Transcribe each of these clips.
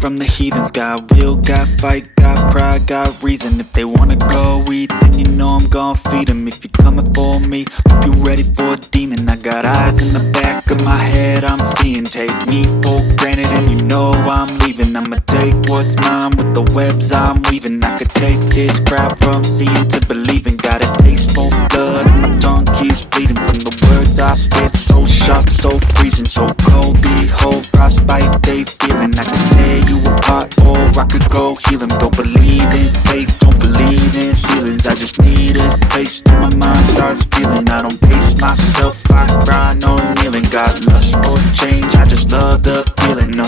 from the heathens. Got will, got fight, got pride, got reason. If they wanna go eat, then you know I'm gon' feed them. If you're coming for me, hope you're ready for a demon. I got eyes in the back of my head, I'm seeing. Take me for granted and you know I'm leaving. I'ma take what's mine with the webs I'm weaving. I could take this crowd from seeing to believing. Got a taste for blood and my tongue keeps bleeding from the words I spit. So sharp, so freezing, so cold. Behold, frostbite they feeling. I can tear you apart or I could go heal them. Don't believe in fate, don't believe in ceilings. I just need a taste and my mind starts feeling. I don't pace myself, I grind on kneeling. Got lust for change, I just love the feeling.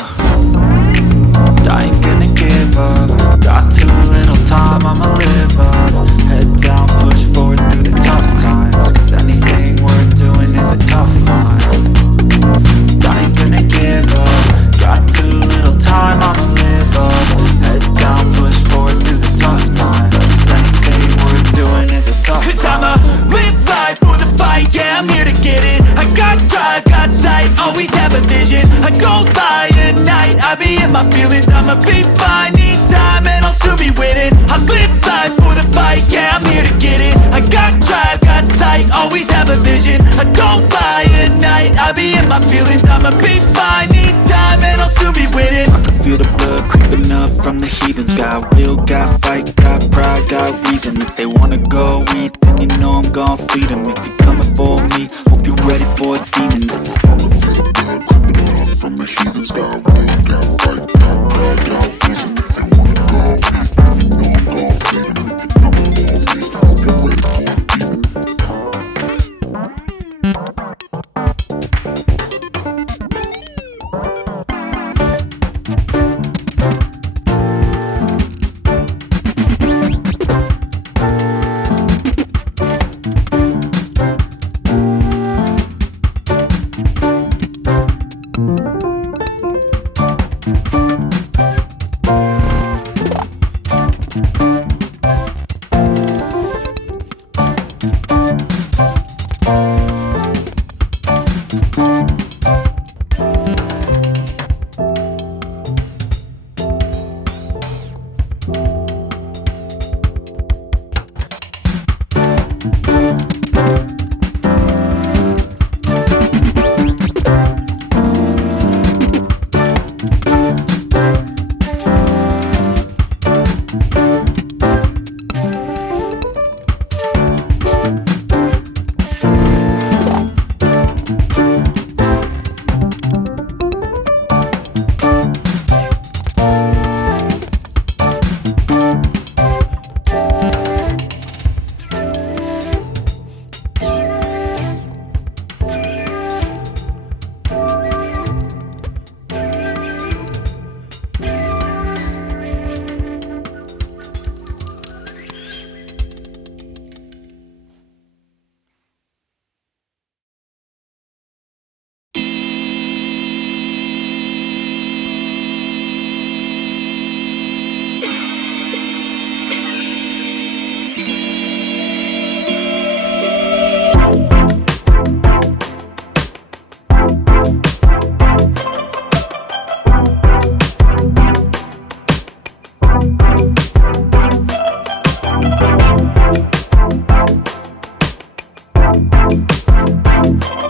I ain't gonna give up. Got too little time, I'ma live up. Head down, push forward through the tough times. Cause anything worth doing is a tough climb. I ain't gonna give up. Got too little time, I'ma live up. Head down, push forward through the tough times. Cause anything worth doing is a tough climb. Cause I'ma live life for the fight, yeah, I'm here to get it. I got drive, got sight, always have a vision. I don't lie at night, I be in my feelings. I'ma be fine, need time and I'll soon be winning. I live life for the fight, yeah, I'm here to get it. I got drive, got sight, always have a vision. I don't lie at night, I be in my feelings. I'ma be fine, need time and I'll soon be winning. I can feel the blood creeping up from the heathens. Got will, got fight, got pride, got reason. If they wanna go eat, then you know I'm gon' feed them. If you're coming for me, hope you're ready for a demon.